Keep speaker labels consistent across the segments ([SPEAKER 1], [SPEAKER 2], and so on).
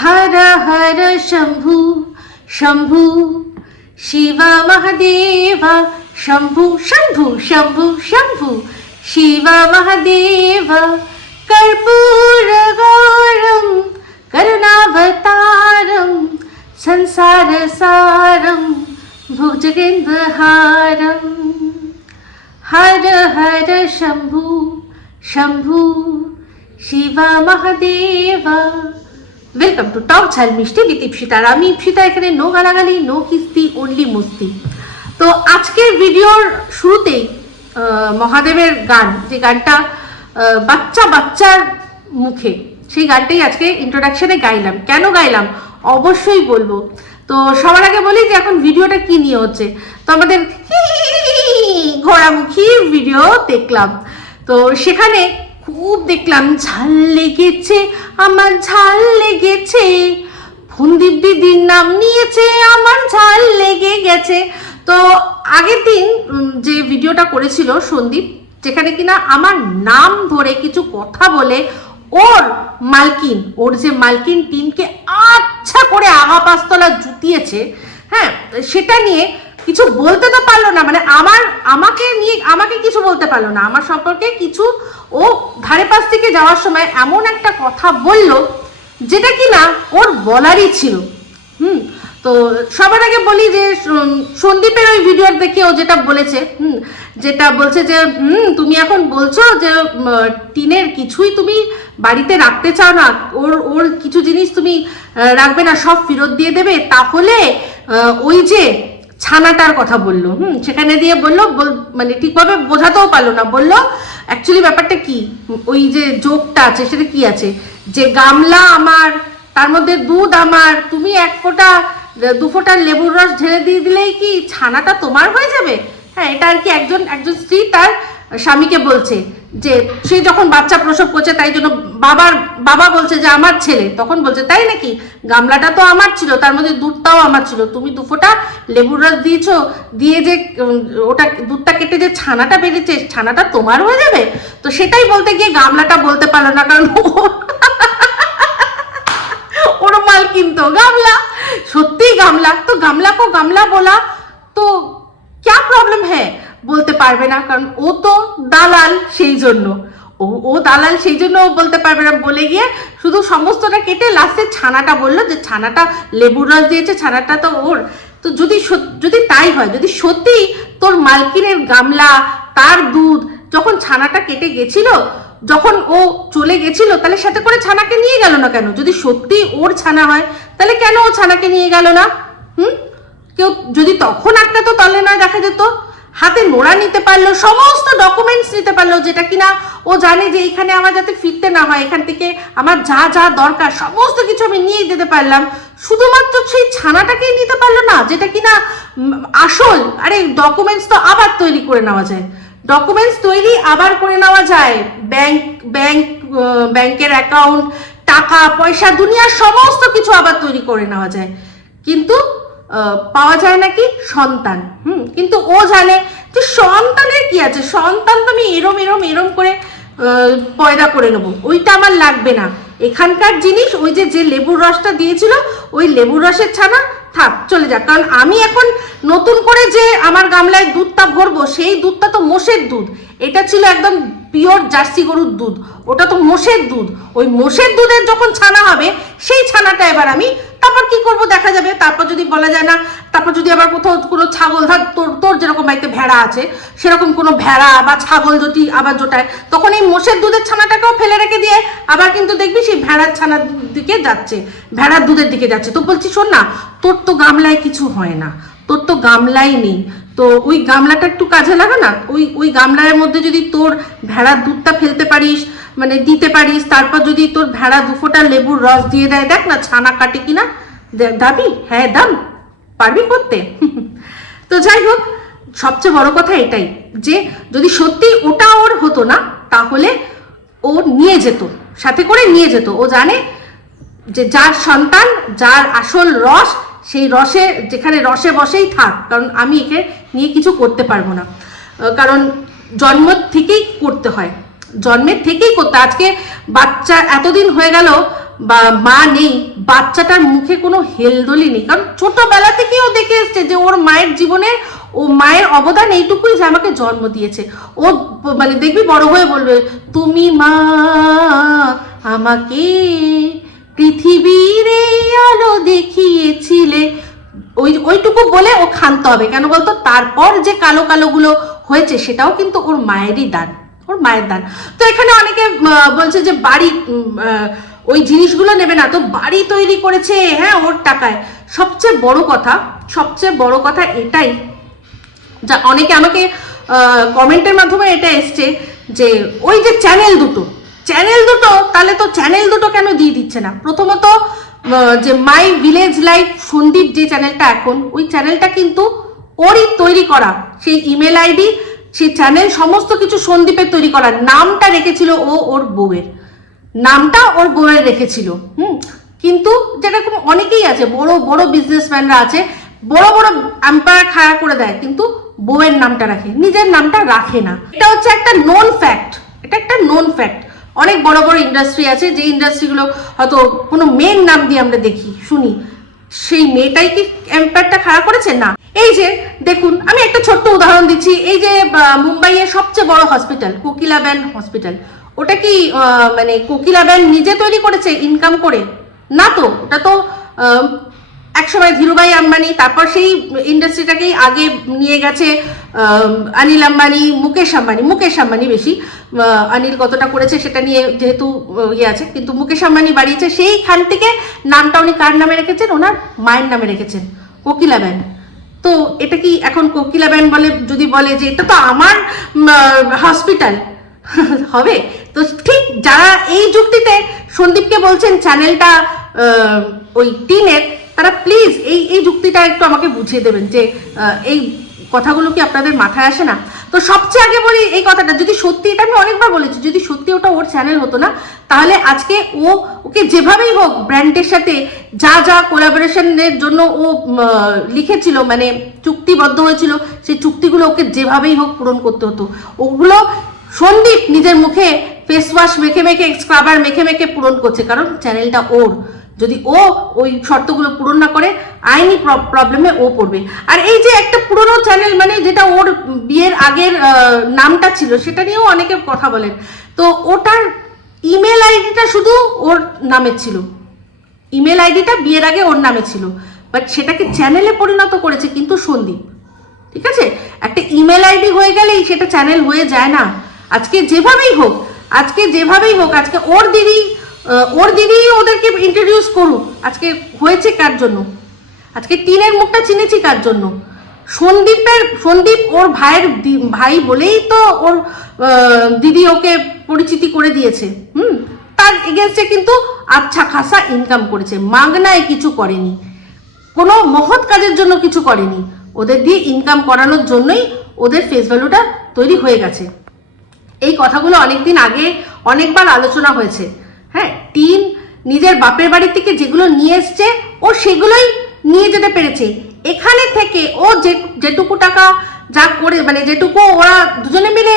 [SPEAKER 1] हर हर शम्भु शम्भु शिव महदेव शम्भु शम्भु शम्भु शम्भु शिव महदेव कर्पूरगौरं करुणावतारं संसारसारं भुजगिन्दहारम् Har Har Shambhu Shambhu Shiva Mahadev. Welcome to Tok Jhal Mishti with ইপসিতার আমি ইপসিতা এখানে নো গালাগালি নো কিস্তি অনলি মস্তি। তো আজকের ভিডিওর শুরুতেই মহাদেবের গান, যে গানটা বাচ্চা বাচ্চার মুখে, সেই গানটাই আজকে ইন্ট্রোডাকশনে গাইলাম। কেন গাইলাম? অবশ্যই বলব। তো সবার আগে বলি যে এখন ভিডিওটা কি নিয়ে হচ্ছে। তো আমাদের ঘোড়ামুখী ভিডিও দেখলাম। তো সেখানে খুব দেখলাম, ঝাল লেগেছে, আমার ঝাল লেগেছে। ফন্দীপ দিদির নাম নিয়েছে, আমার ঝাল লেগে গেছে। তো আগের দিন যে ভিডিওটা করেছিল সন্দীপ, যেখানে কিনা আমার নাম ধরে কিছু কথা বলে, ওর মালকিন, ওর যে মালকিন টিমকে আচ্ছা করে আগা পাঁচতলা জুতিয়েছে হ্যাঁ সেটা নিয়ে কিছু বলতে তো পারল না মানে আমার, আমাকে নিয়ে, আমাকে কিছু বলতে পারল না। আমার সম্পর্কে কিছু, ও ধারে পাশ থেকে যাওয়ার সময় এমন একটা কথা বলল, যেটা কি না ওর বলারই ছিল। হুম, তো সবার আগে বলি যে সন্দীপের ওই ভিডিও দেখে ও যেটা বলেছে, হুম, যেটা বলছে যে, হুম, তুমি এখন বলছো যে টিনের কিছুই তুমি বাড়িতে রাখতে চাও না, ওর ওর কিছু জিনিস তুমি রাখবে না, সব ফেরত দিয়ে দেবে, তাহলে ওই যে ছানাটার কথা বলল, হুম, সেখানে দিয়ে বলল, বল- মানে ঠিকভাবে বোঝাতেও পারল না, বলল অ্যাকচুয়ালি ব্যাপারটা কি? ওই যে যোগটা আছে, সেটা কি আছে? যে গামলা আমার, তার মধ্যে দুধ আমার, তুমি এক ফোঁটা, দু ফোঁটা লেবুর রস ঢেলে দিয়ে দিলেই কি ছানাটা তোমার হয়ে যাবে? হ্যাঁ এটা আর কি একজন একজন স্ত্রী তার স্বামীকে বলছে যে, সে যখন বাচ্চা প্রসব করছে, তাই জন্য বাবার, বাবা বলছে যে, আমার ছেলে। তখন বলছে, তাই নাকি? গামলাটা তো আমার ছিল, তার মধ্যে দুধটাও আমার ছিল। তুমি দু ফোঁটা লেবুর রস দিয়েছ, দিয়ে যে ওটা, দুধটা কেটে যে ছানাটা বেরিয়েছে ছানাটা তোমার হয়ে যাবে? তো সেটাই বলতে গিয়ে গামলাটা বলতে পারল না, কারণ ওর মাল কিনতো গামলা। সত্যিই গামলা। তো গামলা কো গামলা বলা তো, ক্যা প্রবলেম হ্যাঁ? বলতে পারবে না, কারণ ও তো দালাল সেই জন্য। ও ও দালাল সেই জন্য ও বলতে পারবে না। বলে গিয়ে শুধু সমস্তটা কেটে লাস্টে ছানাটা বলল যে, ছানাটা লেবুর রস দিয়েছে, ছানাটা তো ওর। তো যদি যদি তাই হয়, যদি সত্যি তোর মালকিনের গামলা, তার দুধ যখন ছানাটা কেটে গেছিল, যখন ও চলে গেছিল, তাহলে সাথে করে ছানাকে নিয়ে গেল না কেন? যদি সত্যি ওর ছানা হয়, তাহলে কেন ও ছানাকে নিয়ে গেল না? হুম? কেউ যদি তখন একটা তো তলে না দেখা যেত। হাতে নোড়া নিতে পারল, সমস্ত ডকুমেন্টস নিতে পারল যেটা কিনা ও জানে যে এখানে আমার যাতে ফিরতে না হয়, এখান থেকে আমার যা যা দরকার সমস্ত কিছু আমি নিয়ে যেতে পারলাম। শুধুমাত্র সেই ছানাটাকেই নিতে পারল না, যেটা কিনা আসল, আরে ডকুমেন্টস তো আবার তৈরি করে নেওয়া যায়। ডকুমেন্টস তৈরি আবার করে নেওয়া যায়। ব্যাংক ব্যাংক ব্যাংকের অ্যাকাউন্ট টাকা, পয়সা, দুনিয়ার সমস্ত কিছু আবার তৈরি করে নেওয়া যায়। কিন্তু পাওয়া যায় নাকি? সন্তান। হুম, কিন্তু ও জানে যে সন্তানের কি আছে? সন্তান তো আমি এরম এরম এরম করে পয়দা করে নেব। ওইটা আমার লাগবে না। এখানকার জিনিস, ওই যে যে লেবুর রসটা দিয়েছিল, ওই লেবুর রসের ছানা, থাক, চলে যাক। কারণ আমি এখন নতুন করে যে আমার গামলায় দুধটা ভরবো, সেই দুধটা তো মোষের দুধ। এটা ছিল একদম পিওর জার্সি গরুর দুধ, ওটা তো মোষের দুধ। ওই মোষের দুধের যখন ছানা হবে, সেই ছানাটা এবার আমি তারপর কি করব দেখা যাবে। তারপর যদি বলা যায় না, তারপর যদি আবার কোথাও কোনো ছাগল, ধর তোর তোর যেরকম বাড়িতে ভেড়া আছে, সেরকম কোনো ভেড়া বা ছাগল যদি আবার জোটায়, তখন এই মোষের দুধের ছানাটাকেও ফেলে রেখে দিয়ে আবার কিন্তু দেখবি সেই ভেড়ার ছানার দিকে যাচ্ছে, ভেড়ার দুধের দিকে যাচ্ছে। তো বলছি, শোন না, তোর তো গামলায় কিছু হয় না, তোর তো গামলাই নেই। তো ওই গামলাটা একটু কাজে লাগা না? ওই ওই গামলার মধ্যে যদি তোর ভেড়ার দুধটা ফেলতে পারিস মানে দিতে পারিস, তারপর যদি তোর ভেড়া দু দুফোটা লেবুর রস দিয়ে দেয়, দেখ না ছানা কাটে কিনা। দাবি হ্যাঁ দাম। পারবি করতে? তো যাই হোক, সবচেয়ে বড় কথা এটাই যে, যদি সত্যি ওটা ওর হতো না, তাহলে ও নিয়ে যেত, সাথে করে নিয়ে যেত। ও জানে যে যার সন্তান, যার আসল রস সেই রসে, যেখানে রসে বসেই থাক, কারণ আমি একে নিয়ে কিছু করতে পারব না। কারণ জন্ম থেকেই করতে হয়। জন্মের থেকেই করতে আজকে বাচ্চা এতদিন হয়ে গেল, বা মা নেই, বাচ্চাটার মুখে কোনো হেলদোলি নেই। কারণ ছোটবেলা থেকেই ও দেখে এসছে যে ওর মায়ের জীবনে, ও মায়ের অবদান এইটুকুই যে আমাকে জন্ম দিয়েছে। ও মানে দেখবি বড় হয়ে বলবে, তুমি মা, আমাকে পৃথিবীর এই আলো দেখিয়েছিলে। ওই, ওইটুকু বলে ও ক্ষান্ত হবে। কেন বলতো? তারপর যে কালো কালোগুলো হয়েছে, সেটাও কিন্তু ওর মায়েরই দান। ওর মায়ের দান। তো এখানে অনেকে বলছে যে বাড়ি ওই জিনিসগুলো নেবে না। তো বাড়ি তৈরি করেছে হ্যাঁ ওর টাকায়। সবচেয়ে বড় কথা, সবচেয়ে বড় কথা এটাই, যা অনেকে আমাকে কমেন্টের মাধ্যমে এটা এসছে যে, ওই যে চ্যানেল দুটো চ্যানেল দুটো, তাহলে তো চ্যানেল দুটো কেন দিয়ে দিচ্ছে না? প্রথমত যে মাই ভিলেজ লাইফ সন্দীপ যে চ্যানেলটা এখন, ওই চ্যানেলটা কিন্তু ওরই তৈরি করা। সেই ইমেল আইডি সেই চ্যানেল সমস্ত কিছু সন্দীপের তৈরি করা। নামটা রেখেছিল ও ওর বউয়ের। নামটা ওর বউয়ের রেখেছিল, হুম? কিন্তু যেরকম অনেকেই আছে, বড় বড় বিজনেসম্যানরা আছে, বড় বড় এম্পায়ার খাড়া করে দেয়, কিন্তু বউয়ের নামটা রাখে, নিজের নামটা রাখে না। এটা হচ্ছে একটা নোন ফ্যাক্ট এটা একটা নোন ফ্যাক্ট অনেক বড় বড় ইন্ডাস্ট্রি আছে, যে ইন্ডাস্ট্রিগুলো হয়তো কোনো মেয়ের নাম দিয়ে আমরা দেখি। শুনি, সেই মেয়েটাই কি এম্পায়ারটা খারাপ করেছে? না। এই যে, দেখুন, আমি একটা ছোট্ট উদাহরণ দিচ্ছি। এই যে মুম্বাইয়ের সবচেয়ে বড় হসপিটাল কোকিলাবেন হসপিটাল ওটা কি মানে কোকিলাবেন নিজে তৈরি করেছে ইনকাম করে? না তো, ওটা তো একসময় ধীরুভাই আম্বানি, তারপর সেই ইন্ডাস্ট্রিটাকেই আগে নিয়ে গেছে অনিল আম্বানি, মুকেশ আম্বানি মুকেশ আম্বানি বেশি অনিল কতটা করেছে সেটা নিয়ে যেহেতু ইয়ে আছে, কিন্তু মুকেশ আম্বানি বাড়িয়েছে, সেইখান থেকে নামটা উনি কার নামে রেখেছেন? ওনার মায়ের নামে রেখেছেন কোকিলাবেন তো এটা কি এখন কোকিলাবেন বলে, যদি বলে যে এটা তো আমার হসপিটাল, হবে? তো ঠিক যারা এই যুক্তিতে সন্দীপকে বলছেন, চ্যানেলটা ওই টিনের তারা প্লিজ এই এই যুক্তিটা একটু আমাকে বুঝিয়ে দেবেন যে এই কথাগুলো কি আপনাদের মাথায় আসে না? তো সবচেয়ে আগে বলি এই কথাটা, যদি সত্যি, এটা আমি অনেকবার বলেছি, যদি সত্যি ওটা ওর চ্যানেল হতো না, তাহলে আজকে ও, ওকে যেভাবেই হোক ব্র্যান্ডের সাথে যা যা কোলাবোরেশনের জন্য ও লিখেছিল মানে চুক্তিবদ্ধ হয়েছিল, সেই চুক্তিগুলো ওকে যেভাবেই হোক পূরণ করতে হতো। ওগুলো সন্দীপ নিজের মুখে ফেস ওয়াশ মেখে মেখে স্ক্রাবার মেখে মেখে পূরণ করছে, কারণ চ্যানেলটা ওর। যদি ও ওই শর্তগুলো পূরণ না করে, আইনি প্রবলেমে ও পড়বে। আর এই যে একটা পুরনো চ্যানেল মানে যেটা ওর বিয়ের আগের নামটা ছিল, সেটা নিয়েও অনেকে কথা বলেন। তো ওটার ইমেল আইডিটা শুধু ওর নামে ছিল। ইমেল আইডিটা বিয়ের আগে ওর নামে ছিল। বাট সেটাকে চ্যানেলে পরিণত করেছে কিন্তু সন্দীপ। ঠিক আছে? একটা ইমেল আইডি হয়ে গেলেই সেটা চ্যানেল হয়ে যায় না। আজকে যেভাবেই হোক, আজকে যেভাবেই হোক, আজকে ওর দিদি ওর দিদি ওদেরকে ইন্ট্রোডিউস করুক। আজকে হয়েছে কার জন্য? আজকে টিনের মুখটা চিনেছি কার জন্য? সন্দীপের সন্দীপ ওর ভাইয়ের ভাই বলেই তো ওর দিদি ওকে পরিচিতি করে দিয়েছে। হুম? তার এগেনস্টে কিন্তু আচ্ছা খাসা ইনকাম করেছে। মাগনায় কিছু করেনি। কোনো মহৎ কাজের জন্য কিছু করেনি। ওদের দিয়ে ইনকাম করানোর জন্যই ওদের ফেস ভ্যালুটা তৈরি হয়ে গেছে। এই কথাগুলো অনেকদিন আগে অনেকবার আলোচনা হয়েছে। হ্যাঁ নিজের বাপের বাড়ি থেকে যেগুলো নিয়ে এসছে, ও সেগুলোই নিয়ে যেতে পেরেছে। এখানে থেকে ও যে, যেটুকু টাকা যা করে মানে যেটুকু ওরা দুজনে মিলে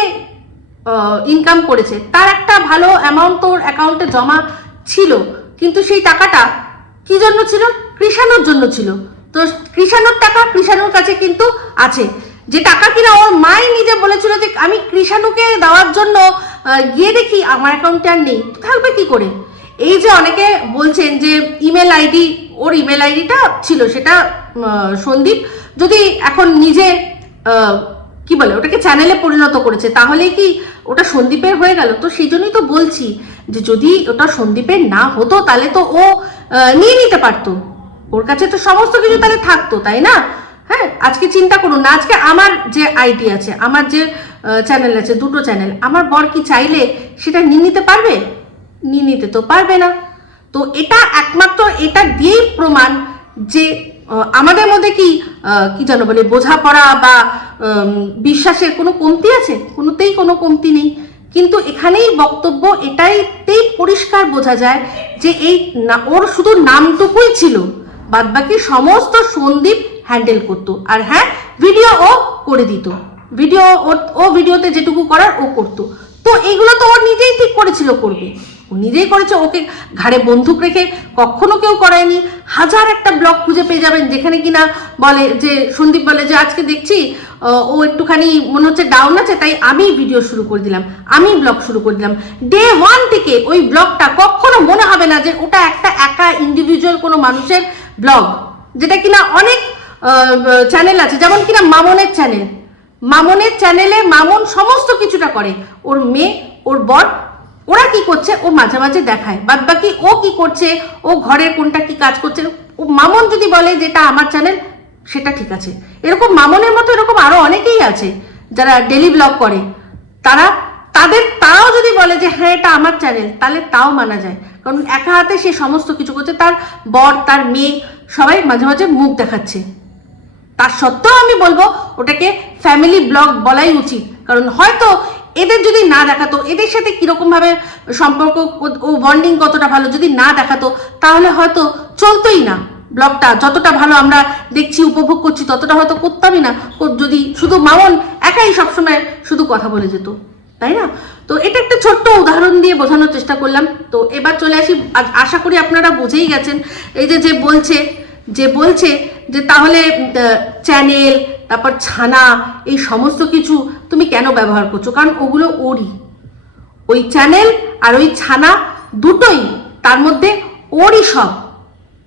[SPEAKER 1] ইনকাম করেছে, তার একটা ভালো অ্যামাউন্ট তোর অ্যাকাউন্টে জমা ছিল। কিন্তু সেই টাকাটা কি জন্য ছিল? কৃষাণুর জন্য ছিল। তো কৃষাণুর টাকা কৃষাণুর কাছে কিন্তু আছে। যে টাকা কিনা ওর মাই নিজে বলেছিল যে, আমি কৃষাণুকে দেওয়ার জন্য গিয়ে দেখি, আমার অ্যাকাউন্টে আর নেই। থাকবে কি করে? এই যে অনেকে বলছেন যে ইমেল আইডি, ওর ইমেল আইডিটা ছিল, সেটা সন্দীপ যদি এখন নিজে কি বলে, ওটাকে চ্যানেলে পরিণত করেছে তাহলে কি ওটা সন্দীপের হয়ে গেল? তো সেই জন্যই তো বলছি যে যদি ওটা সন্দীপের না হতো, তাহলে তো ও নিয়ে নিতে পারতো। ওর কাছে তো সমস্ত কিছু তাহলে থাকতো, তাই না? হ্যাঁ আজকে চিন্তা করুন না, আজকে আমার যে আইডি আছে, আমার যে চ্যানেল আছে, দুটো চ্যানেল আমার বর কি চাইলে সেটা নিয়ে নিতে পারবে? নিয়ে নিতে তো পারবে না। তো এটা একমাত্র এটা দিয়েই প্রমাণ যে আমাদের মধ্যে কি কি জানো বলে, বোঝাপড়া বা বিশ্বাসের কোনো কমতি আছে? কোনোতেই কোনো কমতি নেই। কিন্তু এখানেই বক্তব্য এটাইতেই পরিষ্কার বোঝা যায় যে এই ওর শুধু নামটুকুই ছিল, বাদবাকি সমস্ত সন্দীপ হ্যান্ডেল করতো। আর হ্যাঁ ভিডিও ও করে দিত। ভিডিও ও ভিডিওতে যেটুকু করার ও করতো। তো এইগুলো তো ওর নিজেই ঠিক করেছিল, করবে। ও নিজেই করেছে, ওকে ঘাড়ে বন্দুক রেখে কখনো কেউ করায়নি। হাজার একটা ব্লগ খুঁজে পেয়ে যাবেন যেখানে কিনা বলে যে, সন্দীপ বলে যে, আজকে দেখছি ও একটুখানি মনে হচ্ছে ডাউন আছে, তাই আমি ভিডিও শুরু করে দিলাম আমি ব্লগ শুরু করে দিলাম। ডে ওয়ান থেকে ওই ব্লগটা কখনো মনে হবে না যে, ওটা একটা একা ইন্ডিভিজুয়াল কোনো মানুষের ব্লগ, যেটা কিনা অনেক চ্যানেল আছে, যেমন কিনা মামনের চ্যানেল মামনের চ্যানেলে মামন সমস্ত কিছুটা করে। ওর মেয়ে, ওর বর ওরা কি করছে? ও মাঝে মাঝে দেখায়। বাদ বাকি ও কি করছে? ও ঘরের কোনটা কি কাজ করছে? ও মামন যদি বলে যে এটা আমার চ্যানেল সেটা ঠিক আছে। এরকম মামনের মতো এরকম আরও অনেকেই আছে যারা ডেলি ব্লগ করে। তারা, তাদের, তারাও যদি বলে যে হ্যাঁ এটা আমার চ্যানেল তাহলে তাও মানা যায়। কারণ একা হাতে সে সমস্ত কিছু করছে। তার বর, তার মেয়ে, সবাই মাঝে মাঝে মুখ দেখাচ্ছে। তার সত্ত্বেও আমি বলব, ওটাকে ফ্যামিলি ব্লগ বলাই উচিত। কারণ হয়তো এদের যদি না দেখাতো, এদের সাথে কীরকম ভাবে সম্পর্ক ও- বন্ডিং কতটা ভালো যদি না দেখাতো, তাহলে হয়তো চলতোই না ব্লগটা। যতটা ভালো আমরা দেখছি, উপভোগ করছি, ততটা হয়তো করতামই না। যদি শুধু মামন একাই সবসময় শুধু কথা বলে যেত, তাই না? তো এটা একটা ছোট্ট উদাহরণ দিয়ে বোঝানোর চেষ্টা করলাম। তো এবার চলে আসি। আশা করি আপনারা বুঝেই গেছেন। এই যে যে বলছে যে বলছে যে তাহলে চ্যানেল তারপর ছানা, এই সমস্ত কিছু তুমি কেন ব্যবহার করছ? কারণ ওগুলো ওরই। ওই চ্যানেল আর ওই ছানা দুটোই তার মধ্যে ওরই সব।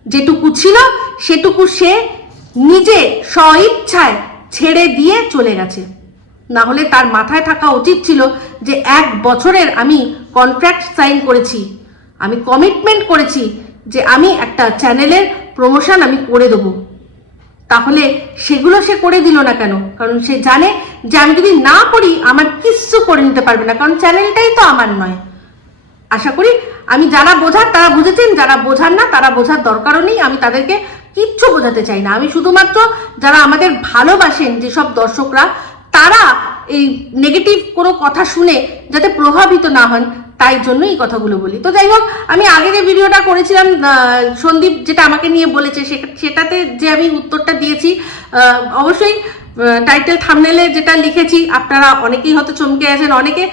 [SPEAKER 1] যেটুকু ছিল সেটুকু সে নিজে স্বইচ্ছায় ছেড়ে দিয়ে চলে গেছে। না হলে তার মাথায় থাকা উচিত ছিল যে এক বছরের আমি কন্ট্রাক্ট সাইন করেছি, আমি কমিটমেন্ট করেছি যে আমি একটা চ্যানেলের প্রমোশন আমি করে দেবো। তাহলে সেগুলো সে করে দিল না কেন? কারণ সে জানে যে আমি যদি না করি, আমার কিচ্ছু করে নিতে পারবে না। কারণ চ্যানেলটাই তো আমার নয়। আশা করি আমি যারা বোঝার, তারা বুঝেছেন, যারা বোঝার না, তারা বোঝার দরকারও নেই। আমি তাদেরকে কিচ্ছু বোঝাতে চাই না। আমি শুধুমাত্র যারা আমাদের ভালোবাসেন, যেসব দর্শকরা, তারা এই নেগেটিভ কোনো কথা শুনে যাতে প্রভাবিত না হন তাই জন্য এই কথাগুলো বলি। তো যাই হোক, আমি আগে যে ভিডিওটা করেছিলাম সন্দীপ যেটা আমাকে নিয়ে বলেছে সেটাতে যে আমি উত্তরটা দিয়েছি অবশ্যই টাইটেল থামনেলে যেটা লিখেছি, আপনারা অনেকেই হয়তো চমকে আছেন, অনেকে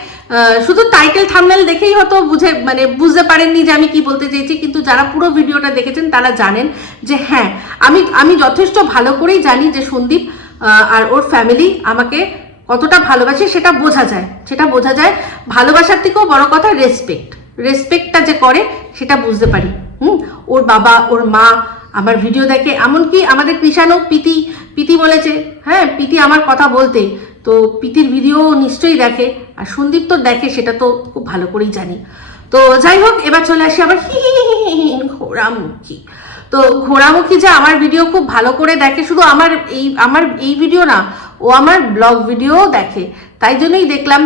[SPEAKER 1] শুধু টাইটেল থামনেল দেখেই হয়তো বুঝে মানে বুঝতে পারেননি যে আমি কি বলতে চেয়েছি, কিন্তু যারা পুরো ভিডিওটা দেখেছেন, তারা জানেন যে হ্যাঁ আমি আমি যথেষ্ট ভালো করেই জানি যে সন্দীপ আর ওর ফ্যামিলি আমাকে কতটা ভালোবাসে সেটা বোঝা যায়। সেটা বোঝা যায় ভালোবাসার থেকেও বড় কথা রেসপেক্ট রেসপেক্টটা যে করে সেটা বুঝতে পারি। হুম? ওর বাবা, ওর মা আমার ভিডিও দেখে, এমনকি আমাদের কৃষাণও পিতি পিতি বলেছে হ্যাঁ পিতি আমার কথা বলতে। তো পিতির ভিডিও নিশ্চয়ই দেখে আর সন্দীপ তো দেখে, সেটা তো খুব ভালো করেই জানি। তো যাই হোক, এবার চলে আসি আবার ঘোড়ামুখী। তো ঘোড়ামুখী যে আমার ভিডিও খুব ভালো করে দেখে, শুধু আমার এই আমার এই ভিডিও না ও আমার ব্লগ ভিডিও দেখে। তাই জন্যই দেখলাম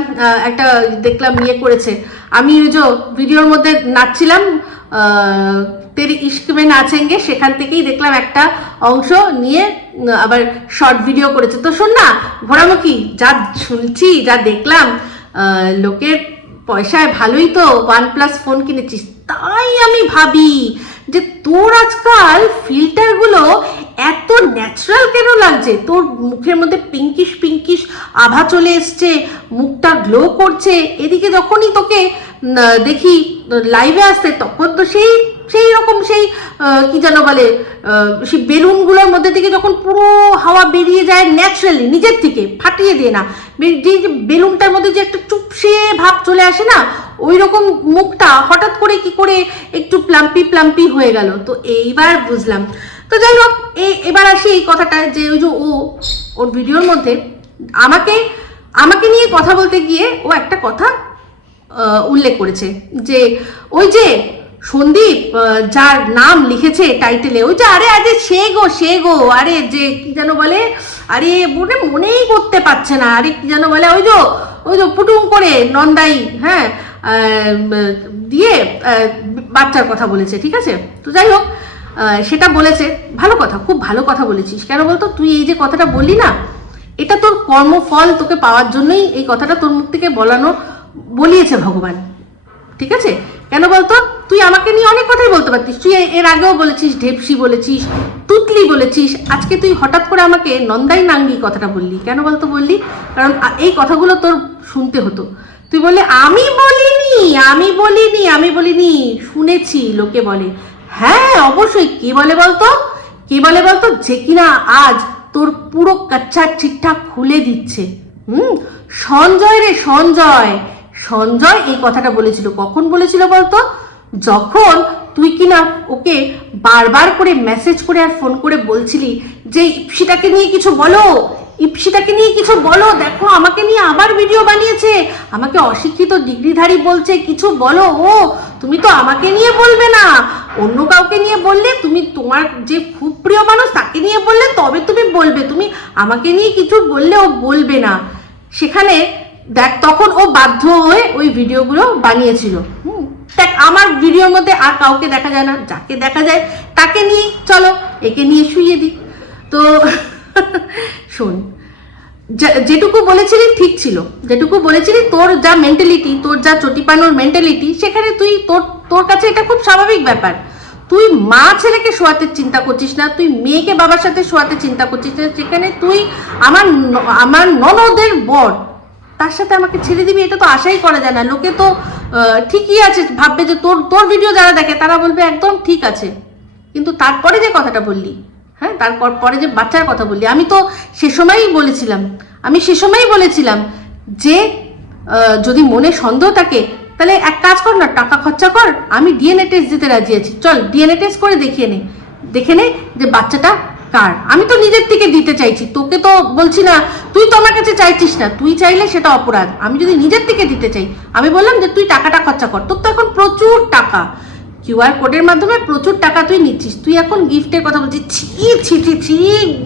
[SPEAKER 1] একটা দেখলাম ইয়ে করেছে। আমি ওই যে ভিডিওর মধ্যে নাচছিলাম তেরি ইস্ক মে নাচেঙ্গে, সেখান থেকেই দেখলাম একটা অংশ নিয়ে আবার শর্ট ভিডিও করেছে। তো শোন না ঘোরামুখী যা শুনছি, যা দেখলাম লোকের পয়সায় ভালোই তো ওয়ান প্লাস ফোন কিনেছিস। তাই আমি ভাবি যে তোর আজকাল ফিল্টারগুলো এত ন্যাচারাল কেন লাগছে? তোর মুখের মধ্যে পিঙ্কিশ পিঙ্কিশ আভা চলে এসছে, মুখটা গ্লো করছে। এদিকে যখনই তোকে দেখি লাইভে আসতে তখন তো সেই সেই রকম সেই কি যেন বলে সেই বেলুনগুলোর মধ্যে থেকে যখন পুরো হাওয়া বেরিয়ে যায় ন্যাচারালি নিজের থেকে, ফাটিয়ে দিয়ে না। যে বেলুনটার মধ্যে যে একটা চুপসে ভাব চলে আসে না ওই রকম মুখটা হঠাৎ করে কি করে একটু প্লাম্পি প্লাম্পি হয়ে গেল। তো এইবার বুঝলাম। তো যাই হোক এই এবার আসি এই কথাটা যে ওই যে ও, ওর ভিডিওর মধ্যে, আমাকে আমাকে নিয়ে কথা বলতে গিয়ে ও একটা কথা উল্লেখ করেছে যে ওই যে সন্দীপ যার নাম লিখেছে টাইটেলে, ওই যে আরে আরে, সে গো সে গো, আরে, যে কি যেন বলে, আরে, মনে, মনেই করতে পারছে না, আরে, কি যেন বলে, ওই যে ওই যে পুটুম করে নন্দাই হ্যাঁ দিয়ে বাচ্চার কথা বলেছে, ঠিক আছে? তো যাই হোক সেটা বলেছে। ভালো কথা, খুব ভালো কথা বলেছিস। কেন বলতো? তুই এই যে কথাটা বললি না, এটা তোর কর্মফল তোকে পাওয়ার জন্যই এই কথাটা তোর মুখ থেকে বলানো বলিয়েছে ভগবান। ঠিক আছে? কেন বলতো? তুই আমাকে নিয়ে অনেক কথাই বলতে পারতিস। তুই এর আগেও বলেছিস, ঢেপসি বলেছিস, তুতলি বলেছিস। আজকে তুই হঠাৎ করে আমাকে নন্দাই নাঙ্গি কথাটা বললি। কেন বলতো বললি? কারণ এই কথাগুলো তোর শুনতে হতো। তুই বললি, আমি বলিনি আমি বলিনি আমি বলিনি। শুনেছি, লোকে বলে। হ্যাঁ অবশ্যই। কে বলে বলতো? কে বলে বলতো? যে কিনা আজ তোর পুরো কাচ্চা চিঠা খুলে দিচ্ছে। হুম? সঞ্জয় রে, সঞ্জয়। সঞ্জয় এই কথাটা বলেছিল। কখন বলেছিল বলতো? যখন তুই কিনা ওকে বারবার করে মেসেজ করে আর ফোন করে বলছিলি যে ইপসিটাকে নিয়ে কিছু বলো ইপসিটাকে নিয়ে কিছু বলো, দেখো আমাকে নিয়ে আবার ভিডিও বানিয়েছে, আমাকে অশিক্ষিত ডিগ্রিধারী বলছে, কিছু বলো, ও, তুমি তো আমাকে নিয়ে বলবে না। অন্য কাউকে নিয়ে বললে তুমি তোমার যে খুব প্রিয় মানুষ তাকে নিয়ে বললে তবে তুমি বলবে, তুমি আমাকে নিয়ে কিছু বললে ও বলবে না। সেখানে দেখ তখন ও বাধ্য হয়ে ওই ভিডিওগুলো বানিয়েছিল। দেখ আমার ভিডিওর মধ্যে আর কাউকে দেখা যায় না যাকে দেখা যায় তাকে নিয়ে চলো একে নিয়ে শুইয়ে দিই। তো শোন যেটুকু বলেছিলি ঠিক ছিল। যেটুকু বলেছিলি তোর যা মেন্টালিটি তোর যা চটিপানোর মেন্টালিটি সেখানে তুই তোর তোর কাছে এটা খুব স্বাভাবিক ব্যাপার। তুই মা ছেলেকে শোয়াতে চিন্তা করছিস না তুই মেয়েকে বাবার সাথে শোয়াতে চিন্তা করছিস না সেখানে তুই আমার আমার ননদের বর তার সাথে আমাকে ছেড়ে দিবি, এটা তো আশাই করা যায় না। লোকে তো ঠিকই আছে, ভাববে যে তোর তোর ভিডিও যারা দেখে, তারা বলবে একদম ঠিক আছে। কিন্তু তারপরে যে কথাটা বললি হ্যাঁ তারপর, পরে যে বাচ্চার কথা বললি, আমি তো সে সময়ই বলেছিলাম, আমি সে সময়ই বলেছিলাম যে যদি মনে সন্দেহ থাকে, তাহলে এক কাজ কর না, টাকা খরচা কর, আমি ডিএনএ টেস্ট দিতে রাজি আছি। চল ডিএনএ টেস্ট করে দেখিয়ে নে। দেখে নে যে বাচ্চাটা কার? আমি তো নিজের থেকে দিতে চাইছি। তোকে তো বলছি না, তুই তো আমার কাছে চাইছিস না। তুই চাইলে সেটা অপরাধ। আমি যদি নিজের থেকে দিতে চাই, আমি বললাম যে তুই টাকাটা খরচা কর। তোর তো এখন প্রচুর টাকা। কিউআর কোডের মাধ্যমে প্রচুর টাকা তুই নিচ্ছিস। তুই এখন গিফটের কথা বলছিস। ছি ছি ছি ছি,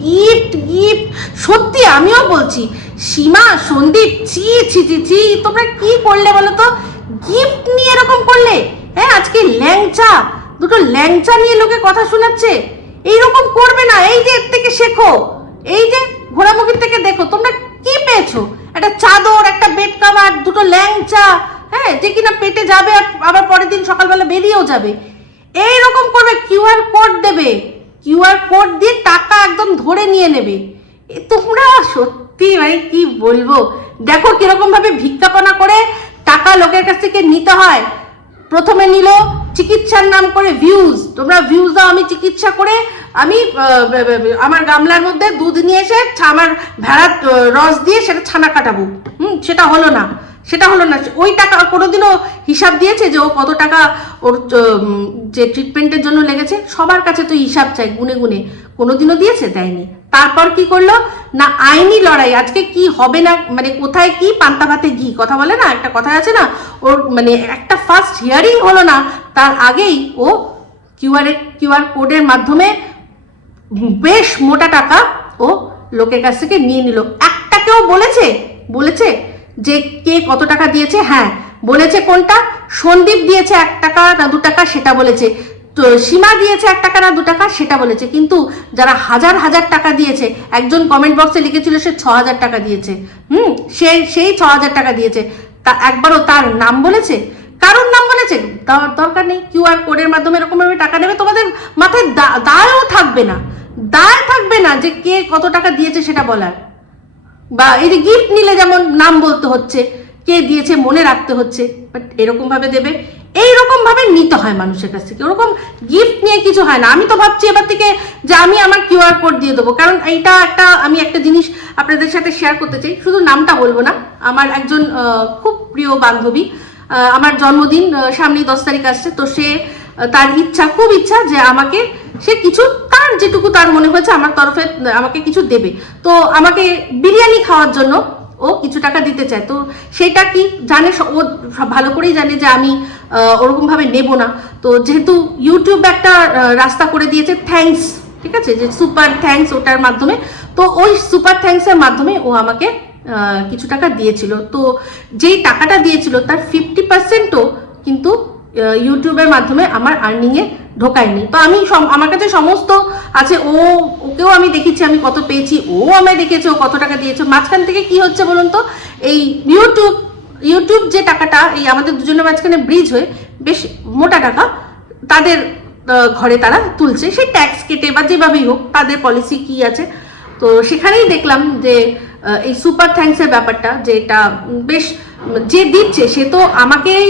[SPEAKER 1] গিফট গিফট। সত্যি আমিও বলছি। সীমা, সন্দীপ, ছি ছি ছি ছি, তোমরা কি করলে বলো তো? গিফট নিয়ে এরকম করলে? হ্যাঁ আজকে ল্যাংচা। দুটো ল্যাংচা নিয়ে লোকে কথা শোনাচ্ছে। এইরকম করবে না, এই যে এর থেকে শেখো, এই যে ঘোড়ামুখির থেকে দেখো, তোমরা কি পেয়েছ? একটা চাদর, একটা বেড কাভার, দুটো ল্যাংচা হ্যাঁ যে কিনা পেটে যাবে আর আবার পরের দিন সকালবেলা বেরিয়েও যাবে। এইরকম করবে কিউআর কোড দেবে কিউআর কোড দিয়ে টাকা একদম ধরে নিয়ে নেবে। তোমরা সত্যি ভাই কি বলব? দেখো কীরকম ভাবে ভিক্ষাপনা করে টাকা লোকের কাছ থেকে নিতে হয়। প্রথমে নিল চিকিৎসার নাম করে ভিউজ তোমরা ভিউজ দাও, আমি চিকিৎসা করে আমি আমার গামলার মধ্যে দুধ নিয়ে এসে আমার ভেড়ার রস দিয়ে সেটা ছানা কাটাবো। হুম, সেটা হলো না। সেটা হলো না। ওই টাকা কোনোদিনও হিসাব দিয়েছে যে ও কত টাকা ওর যে ট্রিটমেন্টের জন্য লেগেছে? সবার কাছে তো হিসাব চাই, গুনে গুনে। কোনোদিনও দিয়েছে, দেয়নি। তারপর কি করল? না, আইনি লড়াই, আজকে কি হবে না মানে কোথায় কি পান্তা ভাতে ঘি, কথা বলে না? একটা কথা আছে না, ওর মানে একটা ফার্স্ট হিয়ারিং হলো না, তার আগেই ও কিউআর কিউআর কোডের মাধ্যমে বেশ মোটা টাকা ও লোকের কাছ থেকে নিয়ে নিল। একটা কেউ বলেছে বলেছে যে কে কত টাকা দিয়েছে? হ্যাঁ বলেছে কোনটা? সন্দীপ দিয়েছে এক টাকা না দু টাকা, সেটা বলেছে। তো সীমা দিয়েছে এক টাকা না দু টাকা সেটা বলেছে। কিন্তু যারা হাজার হাজার টাকা দিয়েছে, একজন কমেন্ট বক্সে লিখেছিল সে ছ হাজার টাকা দিয়েছে। হুম, সে, সেই ছ হাজার টাকা দিয়েছে। তা একবারও তার নাম বলেছে? কারোর নাম বলেছে? দর- দরকার নেই। কিউআর কোডের মাধ্যমে এরকম ভাবে টাকা নেবে তোমাদের মাথায় দায়ও থাকবে না। দায় থাকবে না যে কে কত টাকা দিয়েছে সেটা বলার। বা এই যে গিফট নিলে যেমন নাম বলতে হচ্ছে, কে দিয়েছে মনে রাখতে হচ্ছে বাট এরকমভাবে দেবে। ভাবে নিতে হয় মানুষের কাছ থেকে। ওরকম গিফট নিয়ে কিছু হয় না। আমি তো ভাবছি এবার থেকে যে আমি আমার কিউআর কোড দিয়ে দেবো। কারণ এইটা একটা, আমি একটা জিনিস আপনাদের সাথে শেয়ার করতে চাই। শুধু নামটা বলব না। আমার একজন খুব প্রিয় বান্ধবী আমার জন্মদিন সামনেই দশ তারিখ আসছে। তো সে তার ইচ্ছা, খুব ইচ্ছা যে আমাকে, সে কিছু তার যেটুকু তার মনে হয়েছে, আমার তরফে আমাকে কিছু দেবে। তো আমাকে বিরিয়ানি খাওয়ার জন্য ও কিছু টাকা দিতে চায়। তো সেটা কি জানে? ও ভালো করেই জানে যে আমি ওরকমভাবে নেব না। তো যেহেতু ইউটিউব একটা রাস্তা করে দিয়েছে থ্যাংকস ঠিক আছে? যে সুপার থ্যাংকস ওটার মাধ্যমে। তো ওই সুপার থ্যাংকসের মাধ্যমে ও আমাকে কিছু টাকা দিয়েছিল। তো যেই টাকাটা দিয়েছিল তার ফিফটি পার্সেন্টও কিন্তু ইউটিউবের মাধ্যমে আমার আর্নিংয়ে ঢোকায়নি। তো আমি আমার কাছে সমস্ত আছে, ও, ওকেও আমি দেখেছি আমি কত পেয়েছি, ও আমায় দেখেছে ও কত টাকা দিয়েছে। মাঝখান থেকে কি হচ্ছে বলুন তো, এই ইউটিউব ইউটিউব যে টাকাটা, এই আমাদের দুজনের মাঝখানে ব্রিজ হয়ে বেশ মোটা টাকা তাদের ঘরে তারা তুলছে। সেই ট্যাক্স কেটে বা যেভাবেই হোক, তাদের পলিসি কি আছে? তো সেখানেই দেখলাম যে এই সুপার থ্যাঙ্কসের ব্যাপারটা, যে এটা বেশ যে দিচ্ছে, সে তো আমাকেই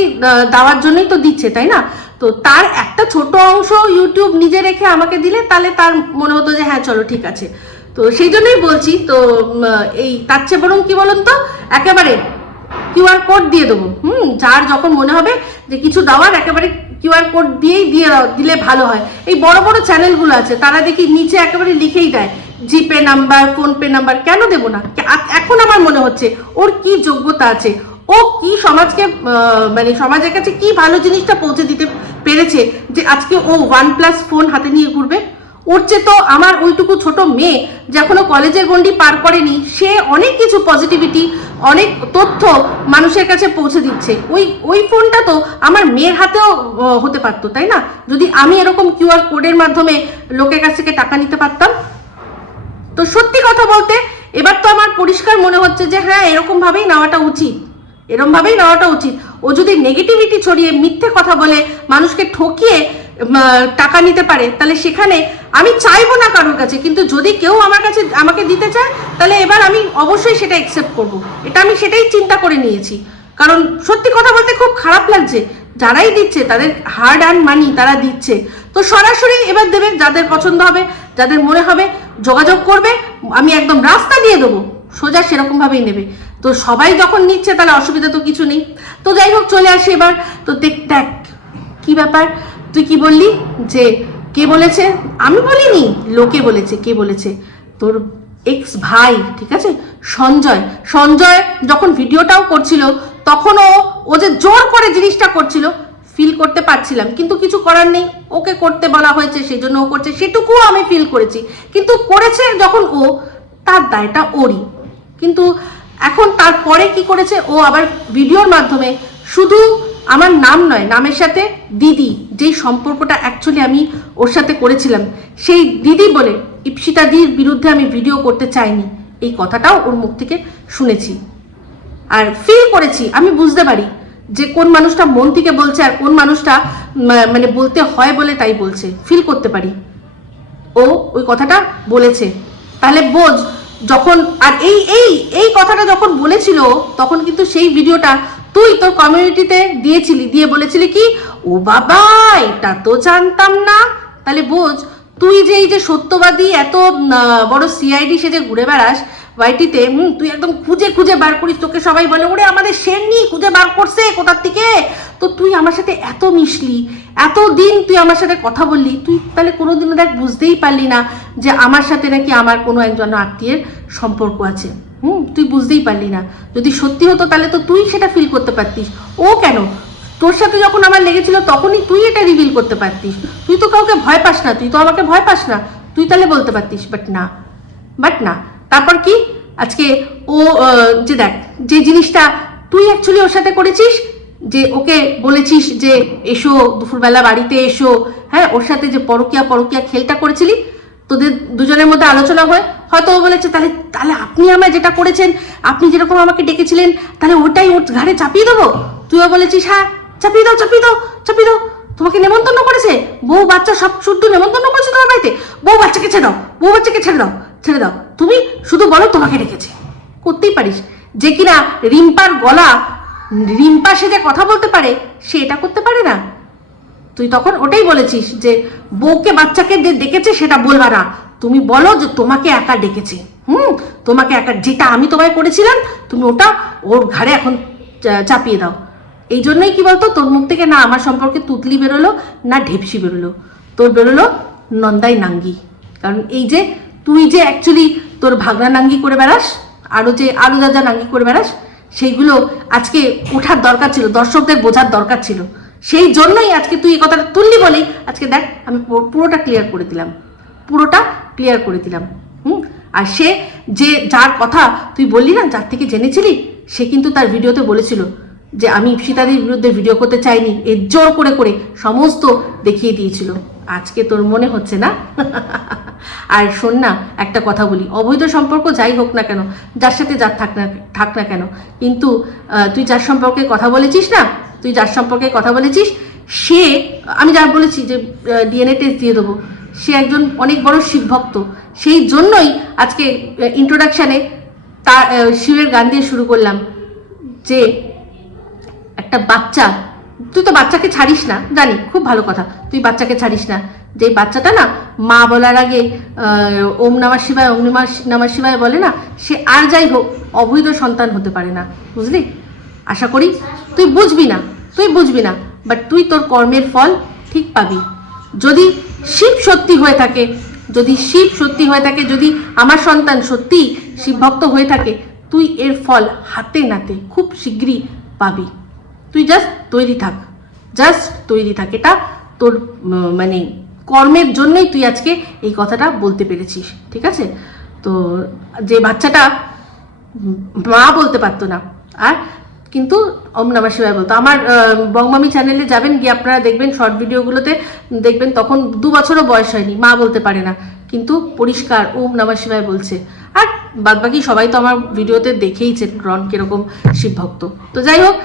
[SPEAKER 1] দেওয়ার জন্যই তো দিচ্ছে, তাই না? তো তার একটা ছোট অংশ ইউটিউব নিজে রেখে আমাকে দিলে, তাহলে তার মনে হতো যে হ্যাঁ চলো, ঠিক আছে। তো সেই জন্যই বলছি, তো এই, তার চেয়ে বরং কি বলুন তো? একেবারে কিউআর কোড দিয়ে দেবো। হুম, যার যখন মনে হবে যে, কিছু দেওয়ার, একেবারে কিউআর কোড দিয়েই দিয়ে দিলে ভালো হয়। এই বড় বড় চ্যানেলগুলো আছে, তারা দেখি নিচে একেবারে লিখেই দেয়, জিপে নাম্বার, ফোনপে নাম্বার, কেন দেবো না? এখন আমার মনে হচ্ছে, ওর কি যোগ্যতা আছে? ও কি সমাজকে মানে সমাজের কাছে কি ভালো জিনিসটা পৌঁছে দিতে পেরেছে যে আজকে ও ওয়ান প্লাস ফোন হাতে নিয়ে ঘুরবে? ওর চেয়ে তো আমার ওইটুকু ছোট মেয়ে, যে এখনও কলেজের গন্ডি পার করেনি, সে অনেক কিছু পজিটিভিটি অনেক তথ্য মানুষের কাছে পৌঁছে দিচ্ছে। ওই ওই ফোনটা তো আমার মেয়ের হাতেও হতে পারতো, তাই না? যদি আমি এরকম কিউআর কোডের মাধ্যমে লোকের কাছ থেকে টাকা নিতে পারতাম? তো সত্যি কথা বলতে, এবার তো আমার পরিষ্কার মনে হচ্ছে যে হ্যাঁ এরকমভাবেই নেওয়াটা উচিত। এরকম ভাবেই নেওয়াটা উচিত। ও যদি নেগেটিভিটি ছড়িয়ে মিথ্যে কথা বলে, মানুষকে ঠকিয়ে টাকা নিতে পারে, তাহলে সেখানে আমি চাইব না কারোর কাছে, কিন্তু যদি কেউ আমার কাছে, আমাকে দিতে চায়, তাহলে এবার আমি অবশ্যই সেটা অ্যাকসেপ্ট করব। এটা আমি সেটাই চিন্তা করে নিয়েছি। কারণ সত্যি কথা বলতে খুব খারাপ লাগছে। যারাই দিচ্ছে, তাদের হার্ড অ্যান্ড মানি তারা দিচ্ছে। তো সরাসরি এবার দেবে, যাদের পছন্দ হবে, যাদের মনে হবে, যোগাযোগ করবে, আমি একদম রাস্তা দিয়ে দেবো। সোজা সেরকমভাবেই নেবে। তো সবাই যখন নিচ্ছে, তাহলে অসুবিধা তো কিছু নেই। তো যাই হোক, চলে আসি এবার। তো দেখ দেখ, কি ব্যাপার? তুই কি বললি যে কে বলেছে? আমি বলিনি, লোকে বলেছে, কে বলেছে? তোর এক্স ভাই, ঠিক আছে? সঞ্জয়। সঞ্জয় যখন ভিডিওটাও করছিল, তখন ও যে জোর করে জিনিসটা করছিল ফিল করতে পারছিলাম। কিন্তু কিছু করার নেই। ওকে করতে বলা হয়েছে সেই জন্য ও করছে। সেটুকুও আমি ফিল করেছি। কিন্তু করেছে যখন ও, তার দায়টা ওরই। কিন্তু এখন তারপরে কি করেছে? ও আবার ভিডিওর মাধ্যমে শুধু আমার নাম নয়, নামের সাথে দিদি, যেই সম্পর্কটা অ্যাকচুয়ালি আমি ওর সাথে করেছিলাম, সেই দিদি বলে ইপসিতাদির বিরুদ্ধে আমি ভিডিও করতে চাইনি। এই কথাটাও ওর মুখ থেকে শুনেছি। আর ফিল করেছি, আমি বুঝতে পারি যে কোন মানুষটা মন থেকে বলছে আর কোন মানুষটা মানে বলতে হয় বলে তাই বলছে। ফিল করতে পারি। ও ওই কথাটা বলেছে। তাহলে বোঝ যখন, আর এই এই এই কথাটা যখন বলেছিল, তখন কিন্তু সেই ভিডিওটা তুই তোর কমিউনিটিতে দিয়েছিলি। দিয়ে বলেছিলি কি, ও বাবা, এটা তো জানতাম না। তাহলে বোঝ, তুই যে এই যে সত্যবাদী, এত বড় সিআইডি সে যে ঘুরে বেড়াস ওয়াইটিতে হুম, তুই একদম খুঁজে খুঁজে বার করিস, তোকে সবাই বলে, ওরে, আমাদের শেরনি খুঁজে বার করছে, কোথার থেকে? তো তুই আমার সাথে এত মিশলি, এত দিন তুই আমার সাথে কথা বললি, তুই তাহলে কোনোদিনও দেখ বুঝতেই পারলি না যে আমার সাথে নাকি আমার কোনো একজন আত্মীয়ের সম্পর্ক আছে। হুম, তুই বুঝতেই পারলি না। যদি সত্যি হতো তাহলে তো তুই সেটা ফিল করতে পারতিস। ও কেন? তোর সাথে যখন আমার লেগেছিল তখনই তুই এটা রিভিল করতে পারতিস। তুই তো কাউকে ভয় পাস না, তুই তো আমাকে ভয় পাস না। তুই তাহলে বলতে পারতিস, বাট না বাট না। তারপর কি? আজকে ও যে দেখ, যে জিনিসটা তুই অ্যাকচুয়ালি ওর সাথে করেছিস, যে ওকে বলেছিস যে এসো, দুপুরবেলা বাড়িতে এসো হ্যাঁ ওর সাথে যে পরকিয়া পরকিয়া খেলটা করেছিলি, তোদের দুজনের মধ্যে আলোচনা হয়, হয়তো ও বলেছে, তাহলে তাহলে আপনি আমায় যেটা করেছেন, আপনি যেরকম আমাকে ডেকেছিলেন, তাহলে ওটাই ওর ঘাড়ে চাপিয়ে দেবো? তুইও বলেছিস হ্যাঁ চাপিয়ে দাও চাপিয়ে দাও চাপিয়ে দাও। তোমাকে নেমন্তন্ন করেছে? বউ বাচ্চা সব শুদ্ধ নেমন্তন্ন করেছে তোমার বাড়িতে? বউ বাচ্চাকে ছেড়ে দাও, বউ বাচ্চাকে ছেড়ে দাও ছেড়ে দাও। তুমি শুধু বলো তোমাকে ডেকেছে করতেই পারিস। যে কিনা রিম্পার গলা, রিম্পা সে যে কথা বলতে পারে, সে এটা করতে পারে না। তুই তখন ওটাই বলেছিস যে বউকে বাচ্চাকে যে ডেকেছে, সেটা বলবা না। তুমি বলো যে তোমাকে একা ডেকেছে। হুম? তোমাকে একা, যেটা আমি তোমায় করেছিলাম, তুমি ওটা ওর ঘাড়ে এখন চাপিয়ে দাও। এই জন্যই কি বলতো? তোর মুখ থেকে না আমার সম্পর্কে তুতলি বেরোলো, না ঢেপসি বেরোলো। তোর বেরোলো নন্দাই নাঙ্গি। কারণ এই যে তুই যে অ্যাকচুয়ালি তোর ভাগনা নাঙ্গি করে বেড়াস আরও যে আরও যা যা নাঙ্গি করে বেড়াস, সেইগুলো আজকে ওঠার দরকার ছিল, দর্শকদের বোঝার দরকার ছিল। সেই জন্যই আজকে তুই এই কথাটা তুললি বলি আজকে দেখ, আমি পুরোটা ক্লিয়ার করে দিলাম। পুরোটা ক্লিয়ার করে দিলাম। হুম? আর সে যে যার কথা তুই বললি না, যার থেকে জেনেছিলি, সে কিন্তু তার ভিডিওতে বলেছিল যে আমি ইপসিতাদির বিরুদ্ধে ভিডিও করতে চাইনি এর জোর করে করে সমস্ত দেখিয়ে দিয়েছিল। আজকে তোর মনে হচ্ছে না? আর শোন না, একটা কথা বলি, অবৈধ সম্পর্ক যাই হোক না কেন, যার সাথে যার থাক না থাক না কেন, কিন্তু তুই যার সম্পর্কে কথা বলেছিস না, তুই যার সম্পর্কে কথা বলেছিস, সে, আমি যার বলেছি যে ডিএনএ টেস্ট দিয়ে দেবো, সে একজন অনেক বড় শিবভক্ত সেই জন্যই আজকে ইন্ট্রোডাকশানে তার শিবের গান দিয়ে শুরু করলাম যে একটা বাচ্চা, তুই তো বাচ্চাকে ছাড়িস না, জানি, খুব ভালো কথা, তুই বাচ্চাকে ছাড়িস না। যে বাচ্চাটা না, মা বলার আগে ওম নমঃ শিবায় ওম নমঃ নমঃ শিবায় বলে না, সে আর যাই হোক, অবৈধ সন্তান হতে পারে না, বুঝলি? আশা করি, তুই বুঝবি না, তুই বুঝবি না বাট তুই তোর কর্মের ফল ঠিক পাবি। যদি শিব সত্যি হয়ে থাকে, যদি শিব সত্যি হয়ে থাকে, যদি আমার সন্তান সত্যি শিবভক্ত হয়ে থাকে, তুই এর ফল হাতে নাতে খুব শীঘ্রই পাবি। তুই জাস্ট তৈরি থাক। জাস্ট তৈরি থাক। এটা তোর মানে কর্মের জন্যই তুই আজকে এই কথাটা বলতে পেরেছিস, ঠিক আছে? তো যে বাচ্চাটা মা বলতে পারতো না। আর কিন্তু ওম নমঃ শিবায় বলতো। আমার বংমামি চ্যানেলে যাবেন, গিয়ে আপনারা দেখবেন শর্ট ভিডিওগুলোতে দেখবেন, তখন দু বছরও বয়স হয়নি, মা বলতে পারে না। কিন্তু পরিষ্কার ওম নমঃ শিবায় বলছে বাদবাকি সবাই তো আমার ভিডিওতে দেখেইছেন রন কীরকম শিবভক্ত। তো যাই হোক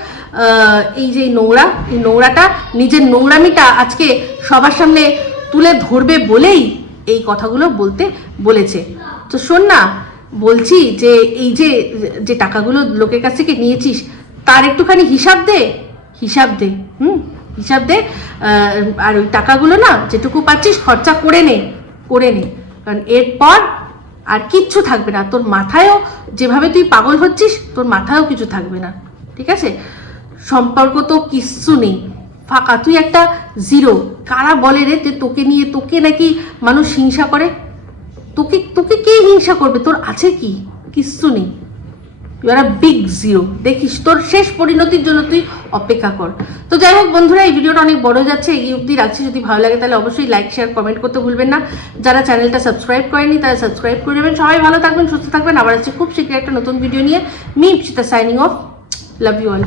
[SPEAKER 1] এই যে নোংরা, এই নোংরাটা, নিজের নোংরামিটা আজকে সবার সামনে তুলে ধরবে বলেই এই কথাগুলো বলতে বলেছে। তো শোন না, বলছি যে এই যে যে টাকাগুলো লোকের কাছ থেকে নিয়েছিস, তার একটুখানি হিসাব দে হিসাব দে, হুম? হিসাব দে আর ওই টাকাগুলো না যেটুকু পাচ্ছিস খরচা করে নে করে নে। কারণ এরপর আর কিচ্ছু থাকবে না। তোর মাথায়ও যেভাবে তুই পাগল হচ্ছিস, তোর মাথায়ও কিছু থাকবে না। ঠিক আছে? সম্পর্ক তো কিচ্ছু নেই। ফাঁকা। তুই একটা জিরো কারা বলে রে যে তোকে নিয়ে তোকে নাকি মানুষ হিংসা করে? তোকে তোকে কে হিংসা করবে? তোর আছে কি? কিচ্ছু নেই। ইউ আর বিগ জিরো দেখিস, তোর শেষ পরিণতির জন্য তুই অপেক্ষা কর। তো যাই হোক বন্ধুরা, এই ভিডিওটা অনেক বড় যাচ্ছে, এই অবধি রাখছি। যদি ভালো লাগে তাহলে অবশ্যই লাইক শেয়ার কমেন্ট করতে ভুলবেন না। যারা চ্যানেলটা সাবস্ক্রাইব করেনি, তারা সাবস্ক্রাইব করে নেবেন। সবাই ভালো থাকবেন, সুস্থ থাকবেন। আবার আছে খুব শীঘ্রই একটা নতুন ভিডিও নিয়ে। Me Ipsita signing off love you all